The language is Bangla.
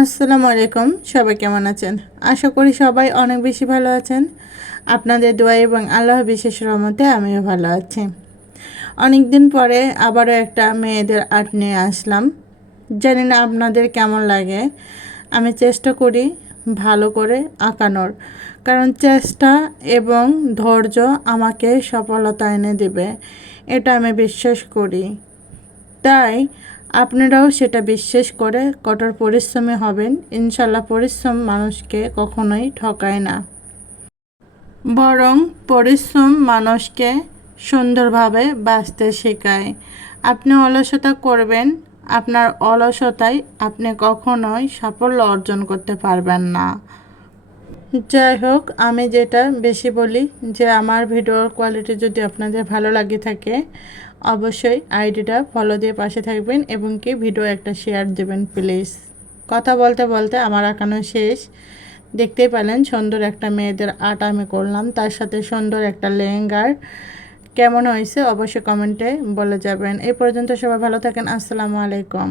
আসসালামু আলাইকুম, সবাই কেমন আছেন? আশা করি সবাই অনেক বেশি ভালো আছেন। আপনাদের দোয়া এবং আল্লাহর বিশেষ রহমতে আমিও ভালো আছি। অনেক দিন পরে আবারও একটা মেয়েদের আর্ট নিয়ে আসলাম। জানি না আপনাদের কেমন লাগে। আমি চেষ্টা করি ভালো করে আঁকানোর, কারণ চেষ্টা এবং ধৈর্য আমাকে সফলতা এনে দেবে, এটা আমি বিশ্বাস করি। তাই আপনারাও সেটা বিশ্বাস করে কঠোর পরিশ্রমী হবেন। ইনশাল্লাহ পরিশ্রম মানুষকে কখনোই ঠকায় না, বরং পরিশ্রম মানুষকে সুন্দরভাবে বাঁচতে শেখায়। আপনি অলসতা করবেন, আপনার অলসতায় আপনি কখনোই সাফল্য অর্জন করতে পারবেন না। যাই হোক, আমি যেটা বেশি বলি যে আমার ভিডিওর কোয়ালিটি যদি আপনাদের ভালো লাগে থাকে, অবশ্যই আইডিটা ফলো দিয়ে পাশে থাকবেন এবং কি ভিডিও একটা শেয়ার দেবেন প্লিজ। কথা বলতে বলতে আমার আঁকানো শেষ। দেখতেই পেলেন সুন্দর একটা মেয়েদের আর্ট আমি করলাম, তার সাথে সুন্দর একটা লেহেঙ্গার। কেমন হয়েছে অবশ্যই কমেন্টে বলে যাবেন। এই পর্যন্ত সবাই ভালো থাকেন। আসসালামু আলাইকুম।